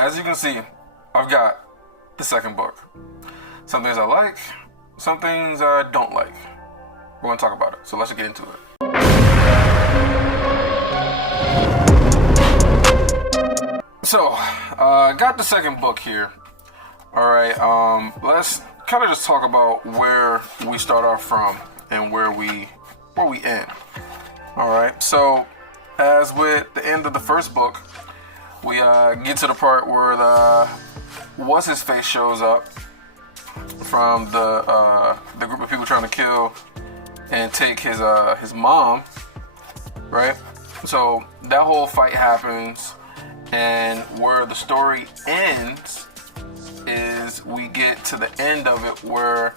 as you can see, I've got the second book. Some things I like, some things I don't like. We're going to talk about it, so let's get into it. So, I got the second book here. Alright, let's kind of just talk about where we start off from and where we end. Alright, so as with the end of the first book, we get to the part where what's-his-face shows up from the group of people trying to kill and take his mom, right? So that whole fight happens, and where the story ends is we get to the end of it where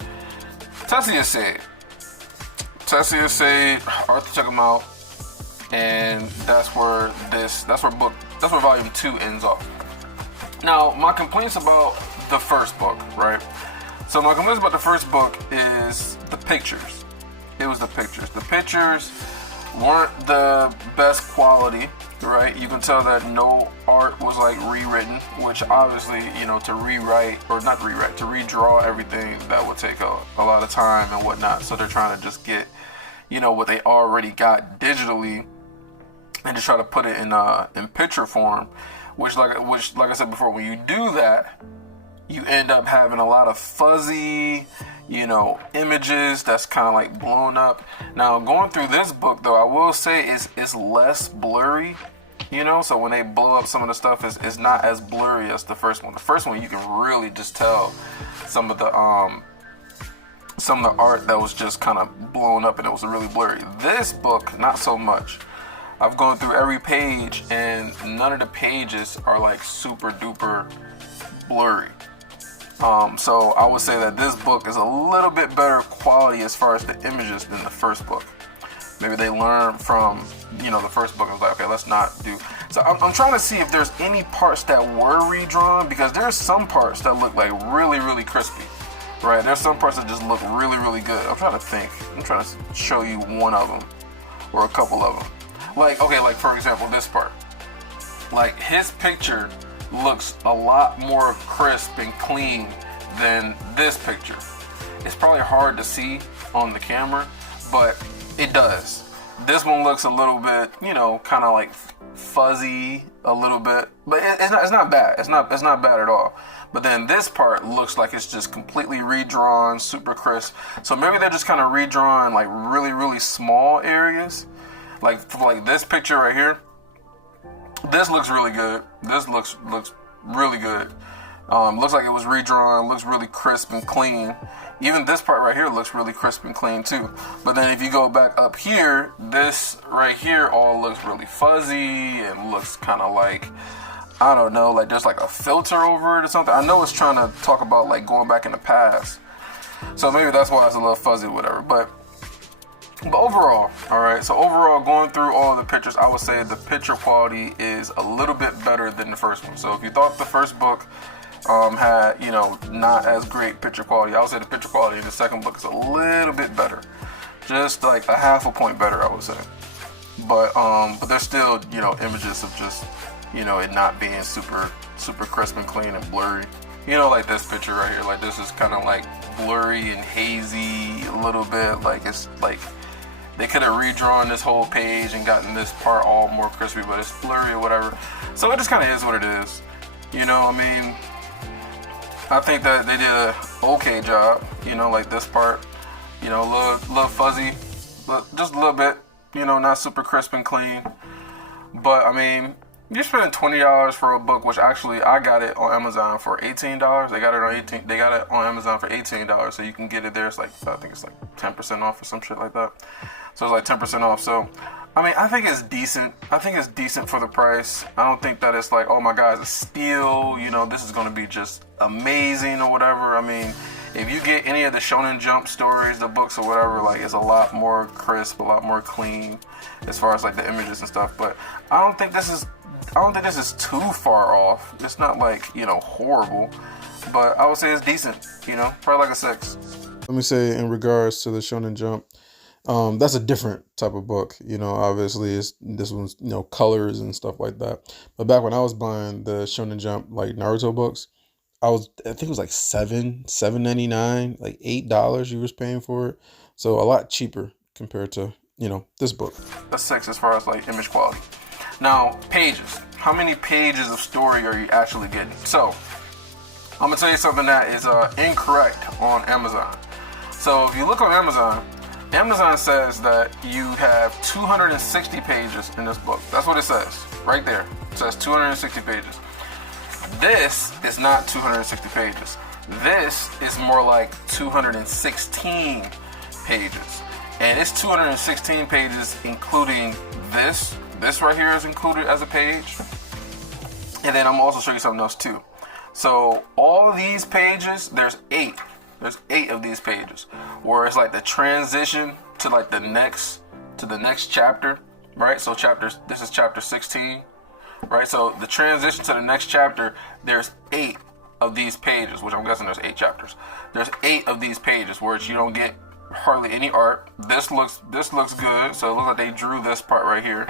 Tessie is saved. Arthur took him out, and that's where volume 2 ends off. Now, my complaints about the first book, right? So my complaints about the first book is the pictures. It was the pictures. The pictures weren't the best quality, right? You can tell that no art was like rewritten, which obviously, to redraw everything, that would take a lot of time and whatnot. So they're trying to just get, what they already got digitally and just try to put it in picture form, which like I said before, when you do that, you end up having a lot of fuzzy, images that's kind of like blown up. Now, going through this book, though, I will say it's less blurry, so when they blow up some of the stuff, it's not as blurry as the first one. The first one, you can really just tell some of the art that was just kind of blown up and it was really blurry. This book, not so much. I've gone through every page and none of the pages are like super duper blurry. So I would say that this book is a little bit better quality as far as the images than the first book. Maybe they learned from, the first book. I was like, okay, let's not do. So I'm trying to see if there's any parts that were redrawn, because there's some parts that look like really, really crispy, right? There's some parts that just look really, really good. I'm trying to think. I'm trying to show you one of them or a couple of them. Like for example, this part. Like, his picture looks a lot more crisp and clean than this picture. It's probably hard to see on the camera, but it does. This one looks a little bit, kind of like fuzzy a little bit, but it's not bad. It's not bad at all. But then this part looks like it's just completely redrawn, super crisp. So maybe they're just kind of redrawing like really, really small areas. Like this picture right here. This looks really good. This looks really good. Looks like it was redrawn. Looks really crisp and clean. Even this part right here looks really crisp and clean too. But then if you go back up here, this right here all looks really fuzzy and looks kind of like, I don't know, like there's like a filter over it or something. I know it's trying to talk about like going back in the past, so maybe that's why it's a little fuzzy or whatever. But overall, alright, so overall, going through all the pictures, I would say the picture quality is a little bit better than the first one. So if you thought the first book had, not as great picture quality, I would say the picture quality in the second book is a little bit better. Just like a half a point better, I would say. But there's still, images of just, it not being super, super crisp and clean and blurry. Like this picture right here, like this is kind of like blurry and hazy a little bit. Like it's like they could have redrawn this whole page and gotten this part all more crispy, but it's blurry or whatever. So it just kind of is what it is. I think that they did a okay job. Like this part, a little fuzzy, but just a little bit. Not super crisp and clean. But you're spending $20 for a book, which actually I got it on Amazon for $18. They got it on Amazon for $18, so you can get it there. It's like, I think it's like 10% off or some shit like that. So it's like 10% off. So I think it's decent. I think it's decent for the price. I don't think that it's like, oh my God, it's a steal. This is going to be just amazing or whatever. If you get any of the Shonen Jump stories, the books or whatever, like it's a lot more crisp, a lot more clean as far as like the images and stuff. But I don't think this is too far off. It's not like, horrible, but I would say it's decent, probably like a 6. Let me say, in regards to the Shonen Jump, That's a different type of book. Obviously, this one's colors and stuff like that. But back when I was buying the Shonen Jump like Naruto books, I think it was like seven $7.99, like $8 you was paying for it. So a lot cheaper compared to this book. A 6 as far as like image quality. Now, pages. How many pages of story are you actually getting? So, I'm gonna tell you something that is incorrect on Amazon. So, if you look on Amazon, Amazon says that you have 260 pages in this book. That's what it says right there. It says 260 pages. This is not 260 pages. This is more like 216 pages. And it's 216 pages including this. This right here is included as a page. And then I'm also show you something else too. So all of these pages, there's 8. There's 8 of these pages where it's like the transition to like the next chapter, right? So this is chapter 16, right? So the transition to the next chapter, there's 8 of these pages, which I'm guessing there's 8 chapters. There's 8 of these pages where you don't get hardly any art. This looks good, so it looks like they drew this part right here,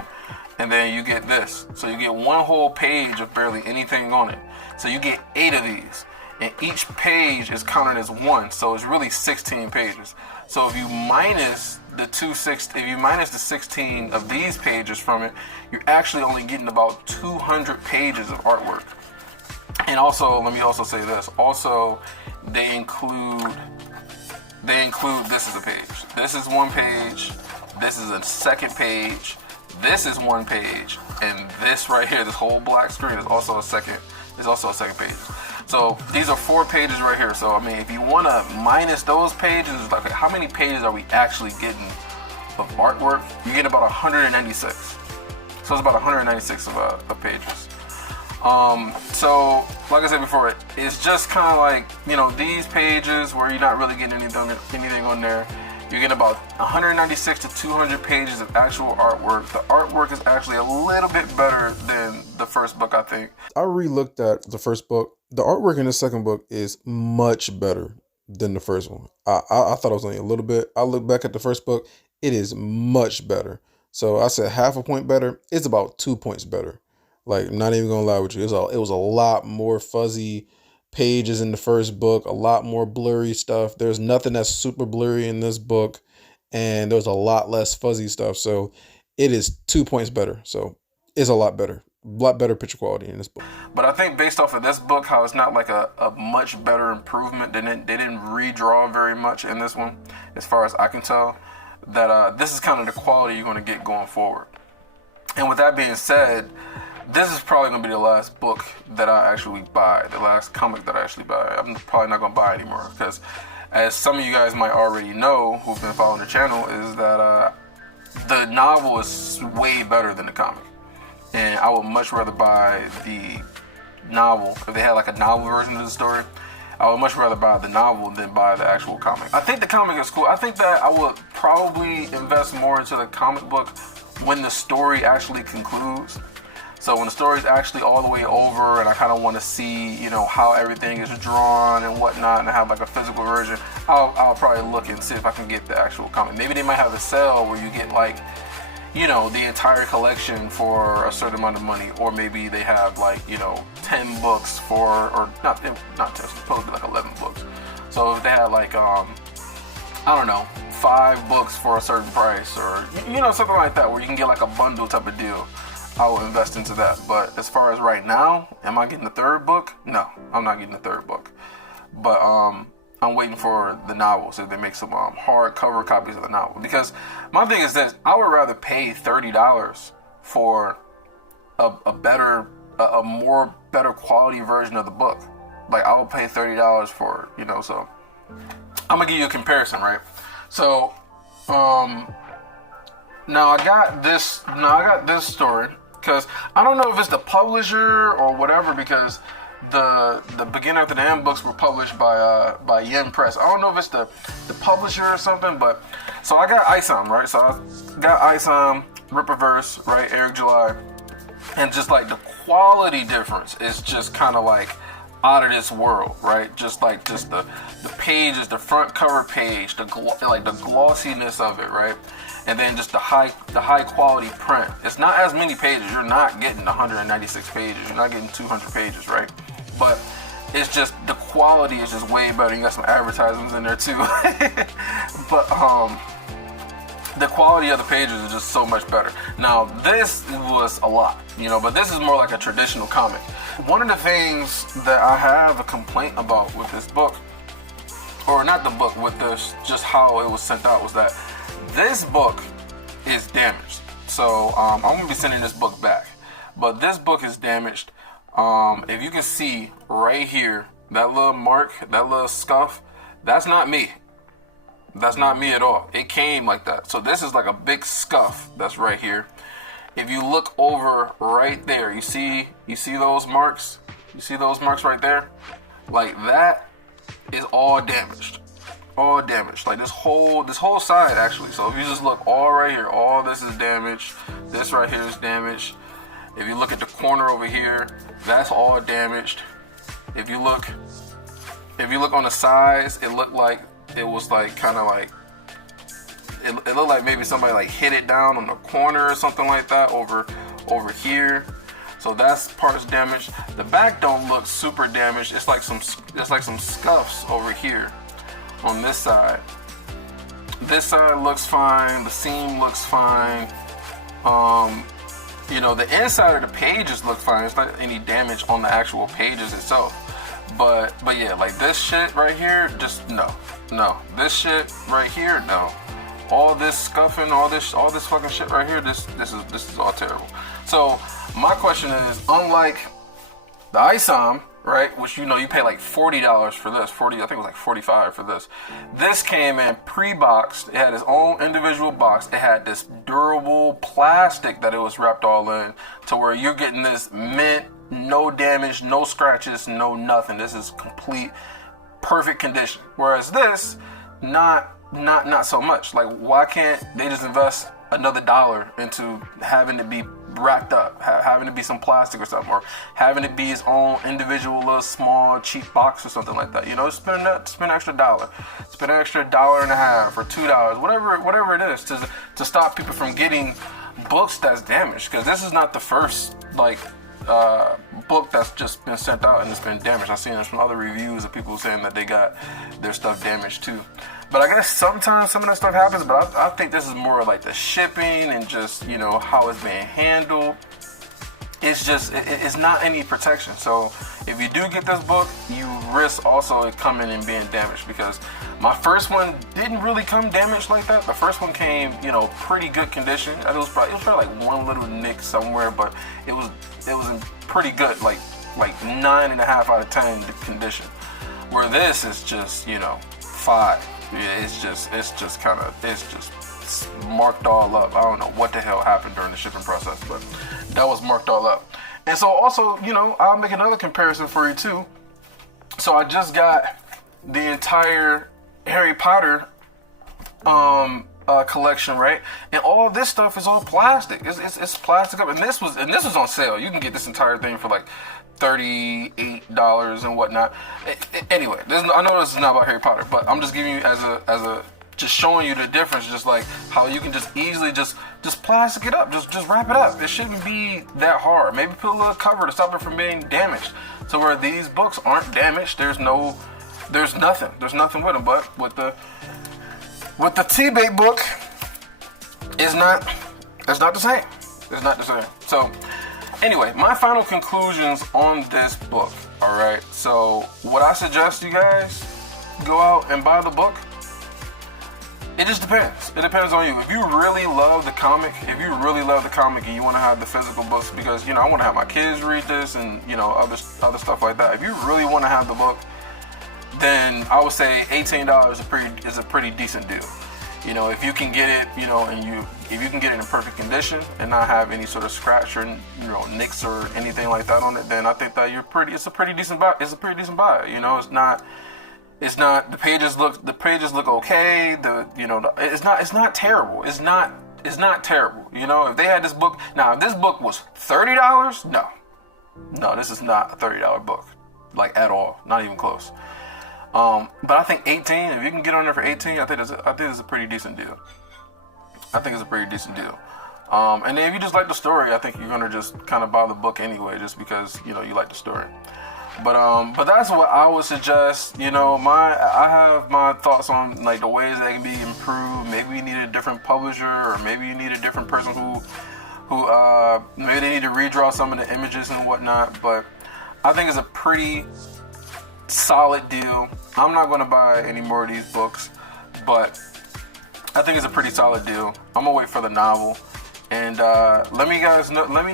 and then you get this. So you get one whole page of barely anything on it. So you get 8 of these, and each page is counted as 1, so it's really 16 pages. So if you minus the 16 of these pages from it, you're actually only getting about 200 pages of artwork. And also, let me also say this. Also, they include this as a page. This is one page. This is a second page. This is one page, and this right here, this whole black screen, is also a second. Is also a second page. So these are 4 pages right here. So I mean, if you want to minus those pages, it's like, how many pages are we actually getting of artwork? You get about 196. So it's about 196 of pages. So like I said before, it's just kind of like, these pages where you're not really getting anything on there. You get about 196 to 200 pages of actual artwork. The artwork is actually a little bit better than the first book, I think. I re-looked at the first book. The artwork in the second book is much better than the first one. I thought it was only a little bit. I look back at the first book, it is much better. So I said half a point better. It's about 2 points better. Like, not even gonna lie with you, it was a lot more fuzzy pages in the first book, a lot more blurry stuff. There's nothing that's super blurry in this book, and there's a lot less fuzzy stuff. So it is 2 points better. So it's a lot better picture quality in this book. But I think based off of this book, how it's not like a much better improvement. They didn't redraw very much in this one, as far as I can tell. That this is kind of the quality you're going to get going forward. And with that being said, this is probably going to be the last book that I actually buy, the last comic that I actually buy. I'm probably not going to buy anymore because, as some of you guys might already know who've been following the channel, is that the novel is way better than the comic. And I would much rather buy the novel. If they had like a novel version of the story, I would much rather buy the novel than buy the actual comic. I think the comic is cool. I think that I would probably invest more into the comic book when the story actually concludes. So when the story is actually all the way over and I kind of want to see, how everything is drawn and whatnot, and I have like a physical version, I'll probably look and see if I can get the actual comic. Maybe they might have a sale where you get like, the entire collection for a certain amount of money, or maybe they have like, 10 books for, or not 10, it's supposed to be like 11 books. So if they had like, I don't know, 5 books for a certain price, or, something like that, where you can get like a bundle type of deal, I will invest into that. But as far as right now, am I getting the 3rd book? No, I'm not getting the 3rd book. But I'm waiting for the novel, so they make some hardcover copies of the novel. Because my thing is this: I would rather pay $30 for a more better quality version of the book. Like, I would pay $30 for it, So I'm gonna give you a comparison, right? So now I got this story. Because I don't know if it's the publisher or whatever, because the beginning after the end books were published by Yen Press. I don't know if it's the publisher or something, but so I got ISOM, right? So I got ISOM, Rippaverse, right? Eric July, and just like the quality difference is just kind of like out of this world, right? Just the pages, the front cover page, the glossiness of it, right? And then just the high quality print. It's not as many pages. You're not getting 196 pages. You're not getting 200 pages, right? But it's just the quality is just way better. You got some advertisements in there too. But the quality of the pages is just so much better. Now this was a lot, but this is more like a traditional comic. One of the things that I have a complaint about with this book, or not the book, with this, just how it was sent out, was that this book is damaged. So I'm gonna be sending this book back, but this book is damaged. If you can see right here, that little mark, that little scuff, that's not me. That's not me at all. It came like that. So this is like a big scuff that's right here. If you look over right there, you see those marks? You see those marks right there? Like that is all damaged. All damaged. Like this whole side actually. So if you just look all right here, all this is damaged. This right here is damaged. If you look at the corner over here, that's all damaged. If you look on the sides, it looked like it was like kind of like it looked like maybe somebody like hit it down on the corner or something like that over here. So that's parts damaged. The back don't look super damaged. It's like some scuffs over here on this side. This side looks fine. The seam looks fine. The inside of the pages look fine. It's not any damage on the actual pages itself. But yeah, like this shit right here, just no. This shit right here, no. All this scuffing, all this fucking shit right here, this is all terrible. So my question is, unlike the ISOM, right, which you pay like $40 for this, I think it was like $45 for this. This came in pre-boxed. It had its own individual box. It had this durable plastic that it was wrapped all in, to where you're getting this mint, no damage, no scratches, no nothing. This is complete, perfect condition. Whereas this, not so much. Like, why can't they just invest another dollar into having to be wrapped up, having to be some plastic or something, or having to be its own individual little small cheap box or something like that? Spend an extra dollar, spend an extra $1.50 or $2, whatever it is, to stop people from getting books that's damaged. Because this is not the first book that's just been sent out and it's been damaged. I've seen this from other reviews of people saying that they got their stuff damaged too. But I guess sometimes some of that stuff happens, but I think this is more like the shipping and just, how it's being handled. It's not any protection. So if you do get this book, you risk also it coming and being damaged, because my first one didn't really come damaged like that. The first one came, pretty good condition. It was probably like one little nick somewhere, but it was in pretty good, like 9.5 out of 10 condition. Where this is just, 5. Yeah, it's just marked all up. I don't know what the hell happened during the shipping process, but that was marked all up. And so also, I'll make another comparison for you too. So I just got the entire Harry Potter collection, right? And all this stuff is all plastic. It's plastic up, and this was on sale. You can get this entire thing for like $38 and whatnot. Anyway, I know this is not about Harry Potter, but I'm just giving you as a just showing you the difference, just like how you can just easily just plastic it up, just wrap it up. It shouldn't be that hard. Maybe put a little cover to stop it from being damaged. So where these books aren't damaged, there's nothing with them. But with the T-Bait book, it's not the same. It's not the same. So anyway, my final conclusions on this book. All right. So what I suggest you guys go out and buy the book. It just depends. It depends on you. If you really love the comic, and you want to have the physical books, because I want to have my kids read this and other stuff like that. If you really want to have the book, then I would say $18 is a pretty decent deal. If you can get it, if you can get it in perfect condition and not have any sort of scratch or nicks or anything like that on it, then I think that it's a pretty decent buy. It's not the pages look okay. It's not terrible. It's not terrible. If they had this book, now if this book was $30, no, this is not a $30 book. like at all, not even close. But I think 18, if you can get on there for 18, I think it's a pretty decent deal. I think it's a pretty decent deal. And then if you just like the story, I think you're gonna just kind of buy the book anyway, just because you like the story. But that's what I would suggest. I have my thoughts on like the ways that can be improved. Maybe you need a different publisher, or maybe you need a different person who maybe they need to redraw some of the images and whatnot. But I think it's a pretty solid deal. I'm not gonna buy any more of these books, but I think it's a pretty solid deal. I'm gonna wait for the novel. And let me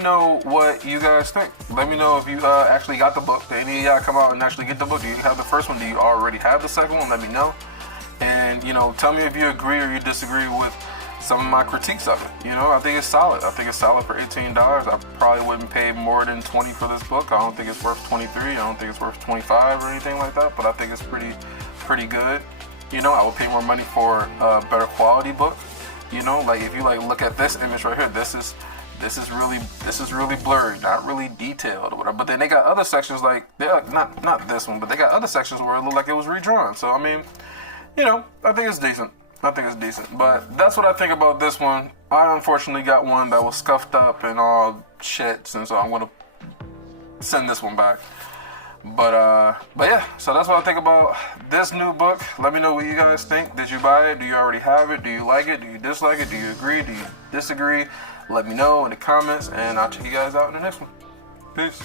know what you guys think. Let me know if you actually got the book. Did any of y'all come out and actually get the book? Do you have the first one? Do you already have the second one? Let me know. And tell me if you agree or you disagree with some of my critiques of it. I think it's solid. I think it's solid for $18. I probably wouldn't pay more than $20 for this book. I don't think it's worth $23. I don't think it's worth $25 or anything like that. But I think it's pretty good. I would pay more money for a better quality book. Like if you look at this image right here, this is really blurry, not really detailed or whatever. But then they got other sections not this one, but they got other sections where it looked like it was redrawn. So I mean, I think it's decent. But that's what I think about this one. I unfortunately got one that was scuffed up and all shit, and so I'm gonna send this one back. But yeah, so that's what I think about this new book. Let me know what you guys think. Did you buy it? Do you already have it? Do you like it? Do you dislike it? Do you agree? Do you disagree? Let me know in the comments, and I'll check you guys out in the next one. Peace.